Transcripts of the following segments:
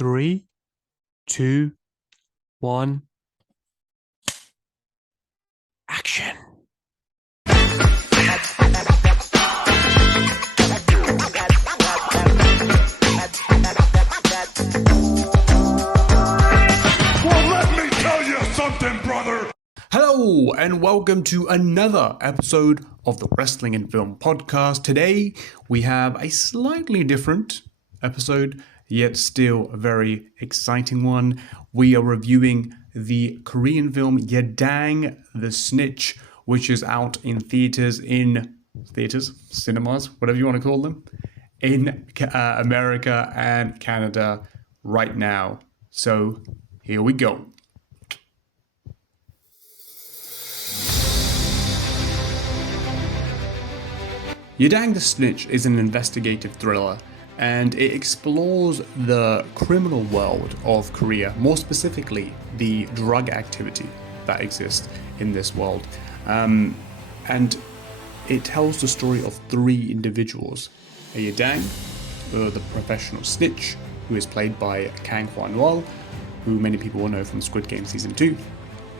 3, 2, 1. Action. Hello and welcome to another episode of the Wrestling and Film Podcast. Today we have a slightly different episode, yet still a very exciting one. We are reviewing the Korean film Yadang, the Snitch, which is out in cinemas, whatever you want to call them, in America and Canada right now. So here we go. Yadang the Snitch is an investigative thriller, and it explores the criminal world of Korea, more specifically the drug activity that exists in this world. And it tells the story of three individuals: a Yadang, the professional snitch, who is played by Kang Ha-neul, who many people will know from Squid Games Season 2,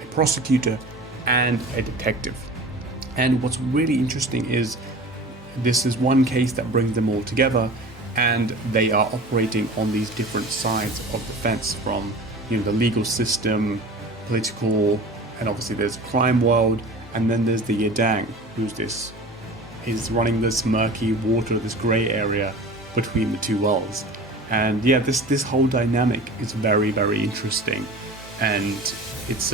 a prosecutor, and a detective. And what's really interesting is this is one case that brings them all together, and they are operating on these different sides of the fence, from the legal system, political, and obviously there's crime world, and then there's the Yadang, he's running this murky water, this grey area between the two worlds. And yeah, this whole dynamic is very, very interesting, and it's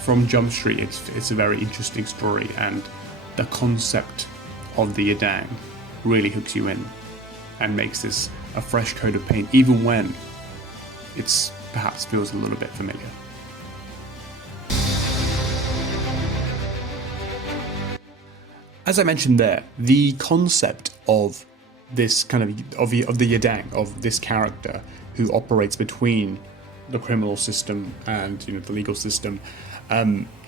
from Jump Street, it's a very interesting story, and the concept of the Yadang really hooks you in and makes this a fresh coat of paint, even when it's perhaps feels a little bit familiar. As I mentioned there, the concept of this kind of the Yadang, of this character who operates between the criminal system and the legal system,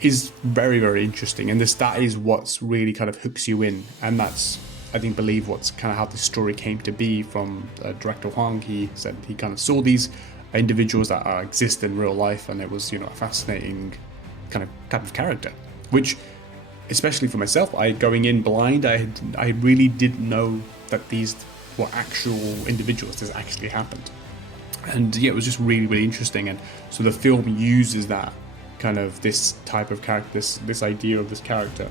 is very, very interesting, and that is what's really kind of hooks you in, and that's, I believe what's kind of how this story came to be from director Hwang. He said he kind of saw these individuals that exist in real life, and it was a fascinating type of character, which, especially for myself, going in blind, I really didn't know that these were actual individuals. This actually happened, and yeah, it was just really, really interesting. And so the film uses that kind of this type of character, this idea of this character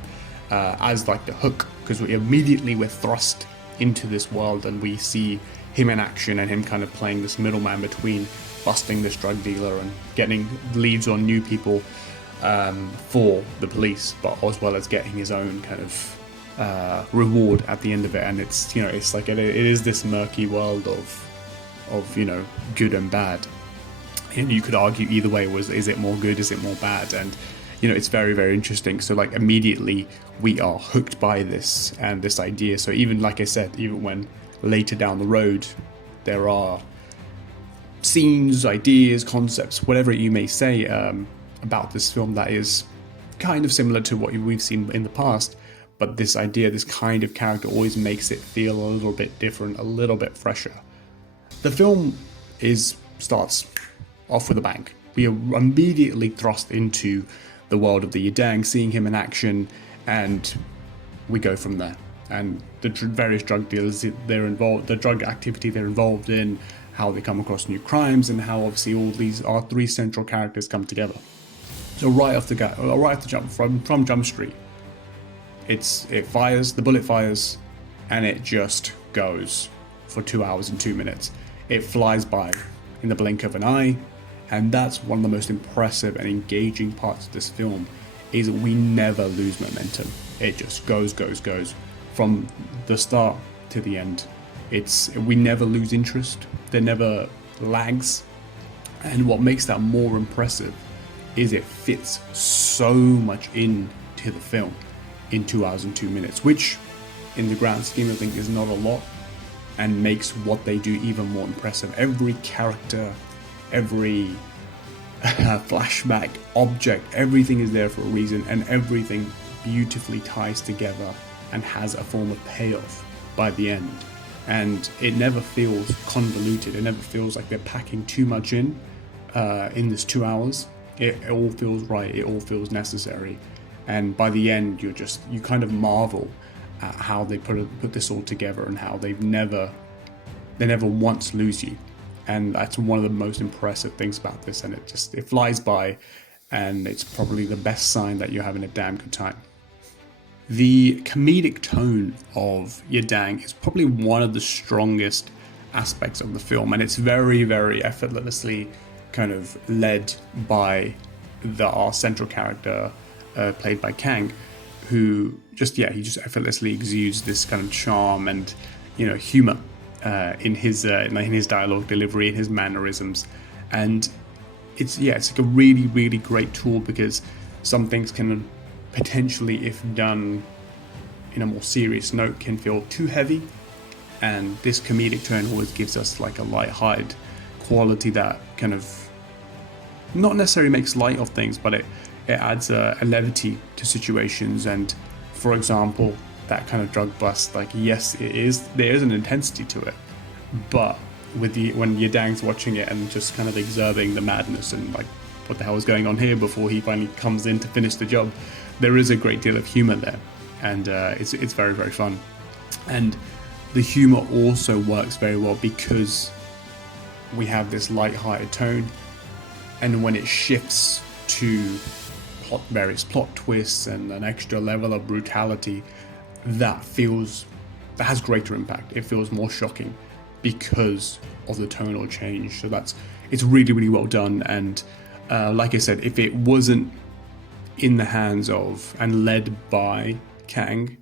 as like the hook, because we're thrust into this world, and we see him in action, and him kind of playing this middleman between busting this drug dealer and getting leads on new people for the police, but as well as getting his own kind of reward at the end of it. And it's it's like it is this murky world of good and bad. And you could argue either way, is it more good, is it more bad? And it's very, very interesting. So like immediately we are hooked by this and this idea. So even, like I said, even when later down the road there are scenes, ideas, concepts, whatever you may say about this film that is kind of similar to what we've seen in the past, but this idea, this kind of character, always makes it feel a little bit different, a little bit fresher. The film starts off with a bang. We are immediately thrust into the world of the Yadang, seeing him in action, and we go from there. And the various drug dealers they're involved, the drug activity they're involved in, how they come across new crimes, and how obviously all these our three central characters come together. So right off the jump from Jump Street, the bullet fires, and it just goes for 2 hours and 2 minutes. It flies by in the blink of an eye. And that's one of the most impressive and engaging parts of this film, is we never lose momentum. It just goes from the start to the end. We never lose interest. There never lags. And what makes that more impressive is it fits so much into the film in 2 hours and 2 minutes, which in the grand scheme of things is not a lot, and makes what they do even more impressive. Every character, every flashback, object, everything is there for a reason, and everything beautifully ties together and has a form of payoff by the end. and it never feels convoluted. It never feels like they're packing too much in this 2 hours. It all feels right. It all feels necessary, and by the end, you kind of marvel at how they put this all together and how they never once lose you. And that's one of the most impressive things about this, and it flies by, and it's probably the best sign that you're having a damn good time. The comedic tone of Yadang is probably one of the strongest aspects of the film, and it's very, very effortlessly kind of led by our central character, played by Kang, who he just effortlessly exudes this kind of charm and humor in his dialogue delivery, in his mannerisms, and it's like a really, really great tool, because some things can potentially, if done in a more serious note, can feel too heavy, and this comedic tone always gives us like a light-hearted quality that kind of not necessarily makes light of things, but it adds a levity to situations. And for example, that kind of drug bust, like, yes, there is an intensity to it, but when Yadang's watching it and just kind of observing the madness and like, what the hell is going on here, before he finally comes in to finish the job, there is a great deal of humor there, and it's very, very fun. And the humor also works very well because we have this light-hearted tone, and when it shifts to various plot twists and an extra level of brutality, that has greater impact. It feels more shocking because of the tonal change. So it's really, really well done. And like I said, if it wasn't in the hands of and led by Kang,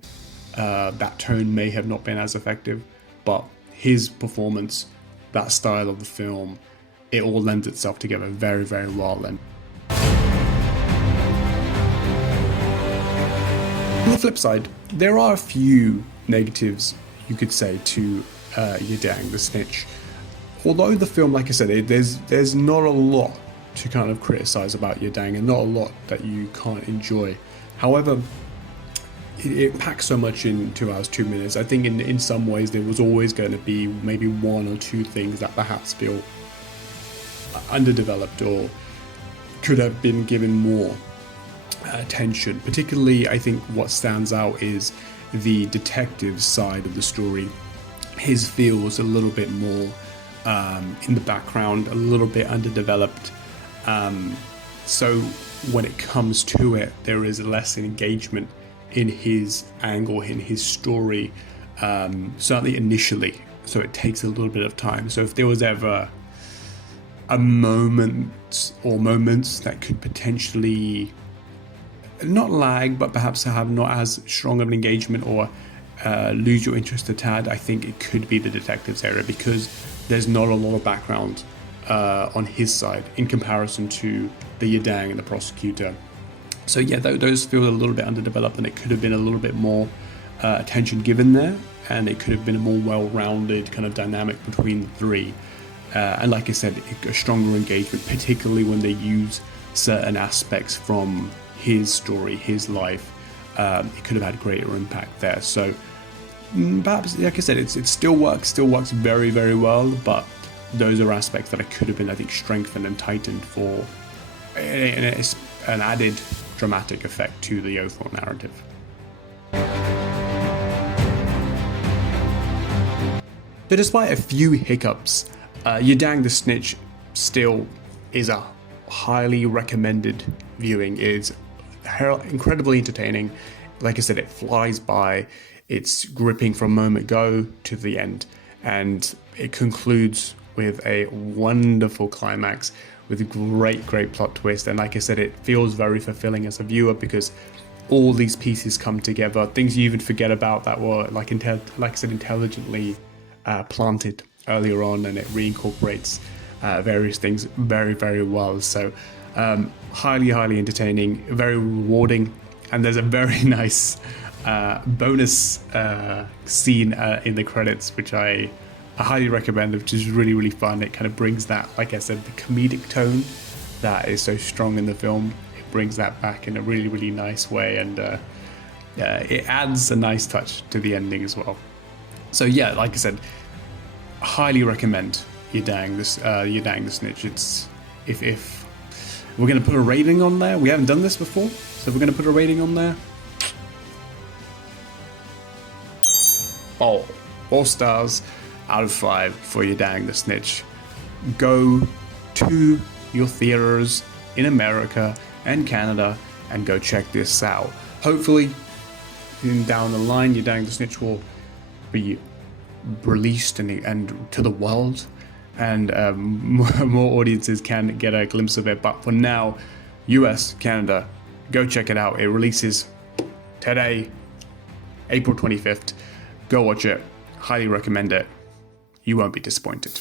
that tone may have not been as effective. But his performance, that style of the film, it all lends itself together very, very well. And on the flip side, there are a few negatives, you could say, to Yadang, the Snitch. Although the film, like I said, there's not a lot to kind of criticize about Yadang, and not a lot that you can't enjoy. However, it packs so much in 2 hours, 2 minutes. I think in some ways there was always going to be maybe one or two things that perhaps feel underdeveloped or could have been given more attention. Particularly, I think what stands out is the detective side of the story. His feels a little bit more in the background, a little bit underdeveloped. So when it comes to it, there is less engagement in his angle, in his story, certainly initially. So it takes a little bit of time. So if there was ever a moment or moments that could potentially not lag, but perhaps have not as strong of an engagement or lose your interest a tad, I think it could be the detective's area, because there's not a lot of background on his side in comparison to the Yadang and the prosecutor. So yeah, those feel a little bit underdeveloped, and it could have been a little bit more attention given there, and it could have been a more well-rounded kind of dynamic between the three. And like I said, a stronger engagement, particularly when they use certain aspects from his story, his life. It could have had greater impact there. So perhaps, like I said, it still works very, very well, but those are aspects that it could have been, I think, strengthened and tightened for an added dramatic effect to the overall narrative. So despite a few hiccups, Yadang the Snitch still is a highly recommended viewing. It's incredibly entertaining. Like I said, it flies by. It's gripping from moment go to the end, and it concludes with a wonderful climax with a great plot twist. And like I said, it feels very fulfilling as a viewer, because all these pieces come together, things you even forget about that were like I said, intelligently planted earlier on, and it reincorporates various things very, very well. So highly entertaining, very rewarding, and there's a very nice bonus scene in the credits, which I highly recommend, which is really fun. It kind of brings that, like I said, the comedic tone that is so strong in the film. It brings that back in a really nice way, and it adds a nice touch to the ending as well. So yeah, like I said, highly recommend Yadang the Snitch. It's if we're gonna put a rating on there, we haven't done this before, so we're gonna put a rating on there. 4 stars out of 5 for Yadang the Snitch. Go to your theaters in America and Canada and go check this out. Hopefully, down the line, Yadang the Snitch will be released and to the world, and more audiences can get a glimpse of it. But for now, US, Canada, go check it out. It releases today, April 25th. Go watch it. Highly recommend it. You won't be disappointed.